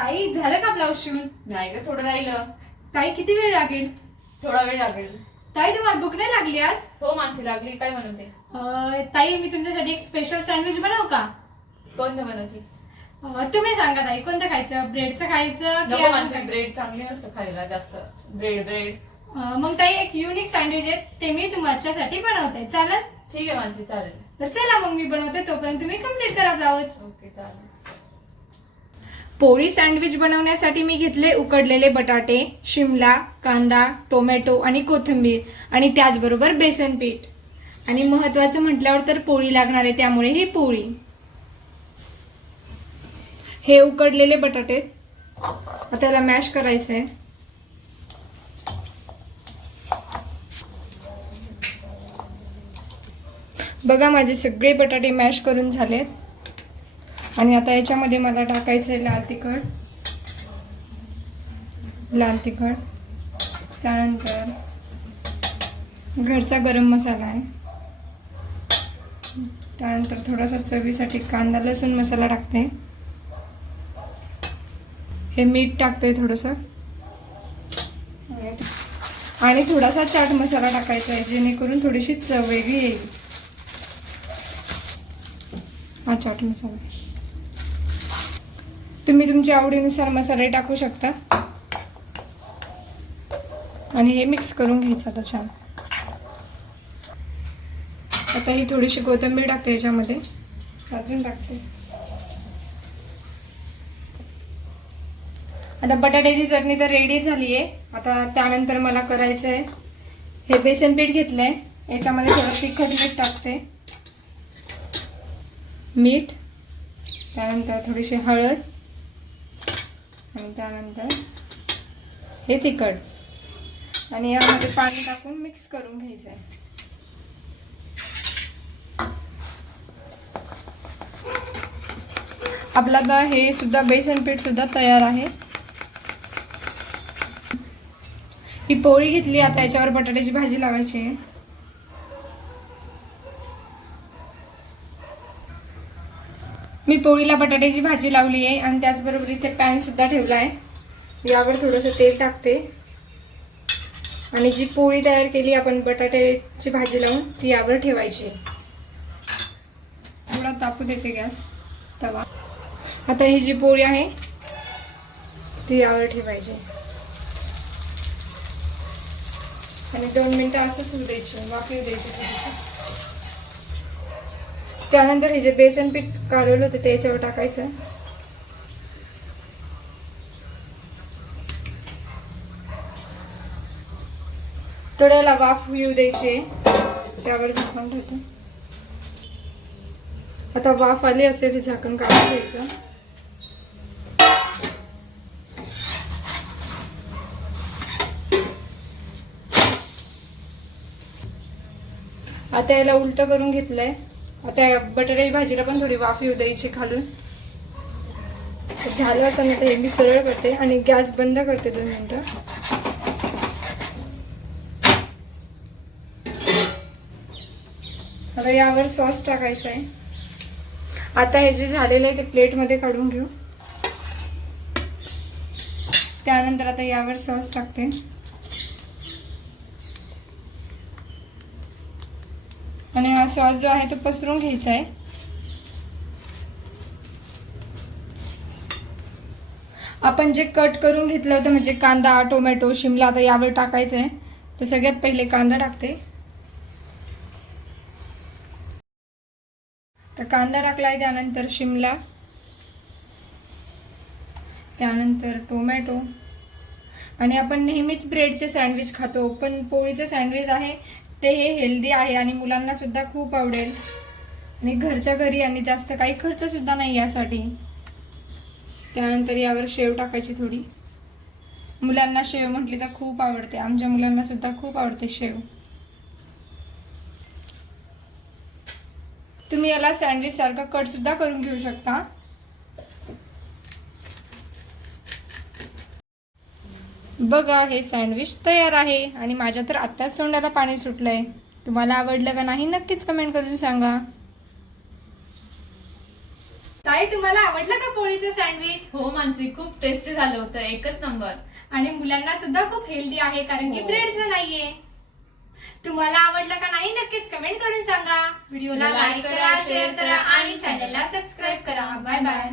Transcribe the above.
ताई झालं का ब्लाऊज शिवून? नाही ग थोडं राहिलं. ताई किती वेळ लागेल? थोडा वेळ लागेल. ताई तुम्हाला भूक नाही लागली आज? हो मानसी लागली. काय म्हणते अं, ताई मी तुमच्यासाठी एक स्पेशल सँडविच बनवू का? कोणतं बनवते? अं, तुम्ही सांगा ताई कोणतं खायचं? ब्रेडचं खायचं की नको अजून मानसी काय? ब्रेड चांगली नसतं खायला जास्त. ब्रेड ब्रेड अं, मग ताई एक युनिक सँडविच आहे ते मी तुमच्यासाठी बनवते. चालेल? ठीक आहे मानसी चालेल. तर चला मग मी बनवते तोपर्यंत तुम्ही कंप्लीट करा ब्लाऊज. ओके चालेल. पोळी सँडविच बनवण्यासाठी मी घेतले उकडलेले बटाटे शिमला कांदा टोमॅटो आणि कोथिंबीर आणि त्याचबरोबर बेसन पीठ. आणि महत्वाचं म्हटल्यावर तर पोळी लागणार आहे त्यामुळे ही पोळी. हे उकडलेले बटाटे आता त्याला मॅश करायचं आहे बघा माझे सगळे बटाटे मॅश करून झालेत. आणि आता याच्यामध्ये मला टाकायचं आहे लाल तिखट. लाल तिखट. त्यानंतर घरचा गरम मसाला आहे. त्यानंतर थोडासा चवीसाठी कांदा लसूण मसाला टाकते. हे मीठ टाकते थोडंसं. आणि थोडासा चाट मसाला टाकायचा आहे जेणेकरून थोडीशी चव वेगळी येईल. हा चाट मसाला. तुम्ही तुमच्या आवडीनुसार मसाले टाकू शकता. आणि हे मिक्स करून घ्यायचं आता छान. आता ही थोडीशी कोथिंबीर टाकते याच्यामध्ये. अजून टाकते. आता बटाट्याची चटणी तर रेडी झाली आहे आता त्यानंतर मला करायचं आहे हे बेसन पीठ घेतलं आहे याच्यामध्ये थोडं तिखट मीठ टाकते. मीठ. त्यानंतर थोडीशी हळद. आणि त्यानंतर हे तिखट. आणि यामध्ये पाणी टाकून मिक्स करून घ्यायचं आहे आपला आता हे सुद्धा बेसन पीठ सुद्धा तयार आहे. ही पोळी घेतली आता याच्यावर बटाट्याची भाजी लावायची आहे. पोळीला बटाट्याची भाजी लावली आहे आणि त्याचबरोबर इथे पॅनसुद्धा ठेवला आहे. यावर थोडंसं तेल टाकते. आणि जी पोळी तयार केली आपण बटाट्याची भाजी लावून ती यावर ठेवायची थोडा तापू देते गॅस तवा. आता ही जी पोळी आहे ती यावर ठेवायची आणि दोन मिनटं असंच होऊ द्यायची वाफी द्यायची थोडीशी. त्यानंतर हे जे बेसन पीठ कालवलं होतं ते याच्यावर टाकायचं. थोड्याला वाफ येऊ द्यायची. त्यावर झाकण ठेवतो. आता वाफ आली असेल हे झाकण काढून घ्यायचं. आता याला उलट करून घेतलंय. आता बटाट्याची भाजीला पण थोडी वाफ येऊ द्यायची खालून. झालं असं नाही तर हे मी सरळ करते आणि गॅस बंद करते दोन मिनटं. आता यावर सॉस टाकायचा आहे. आता हे जे झालेलं आहे ते प्लेटमध्ये काढून घेऊ. त्यानंतर आता यावर सॉस टाकते आणि हा सॉस जो आहे तो पसरून घ्यायचा आहे. आपण जे कट करून घेतलं होतं म्हणजे कांदा टोमॅटो शिमला आता यावर टाकायचं आहे. तर सगळ्यात पहिले कांदा टाकते. तर कांदा टाकलाय त्यानंतर शिमला. त्यानंतर टोमॅटो. आणि आपण नेहमीच ब्रेडचे सँडविच खातो पण पोळीचं सँडविच आहे ते हे हेल्दी आहे आणि मुलांना सुद्धा खूप आवडेल. आणि घरच्या घरी आणि जास्त काही खर्च सुद्धा नाही यासाठी. त्यानंतर यावर शेव टाकायची थोडी. मुलांना शेव म्हटली तर खूप आवडते. आमच्या मुलांना सुद्धा खूप आवडते शेव. तुम्ही याला सँडविच सारखा कट सुद्धा करून घेऊ शकता. बघा हे सँडविच तयार आहे आणि माझ्या तर आत्ताच तोंडाला पाणी सुटलंय. तुम्हाला आवडलं का नाही नक्कीच कमेंट करून सांगा. ताई तुम्हाला आवडलं का पोळीचं सँडविच? हो मानसी खूप टेस्टी झालं होतं एकच नंबर आणि मुलांना सुद्धा खूप हेल्दी आहे कारण की हो. ब्रेडचं नाहीये. तुम्हाला आवडलं का नाही नक्कीच कमेंट करून सांगा. व्हिडिओला लाईक करा, शेअर करा आणि चॅनलला सबस्क्राईब करा. Bye bye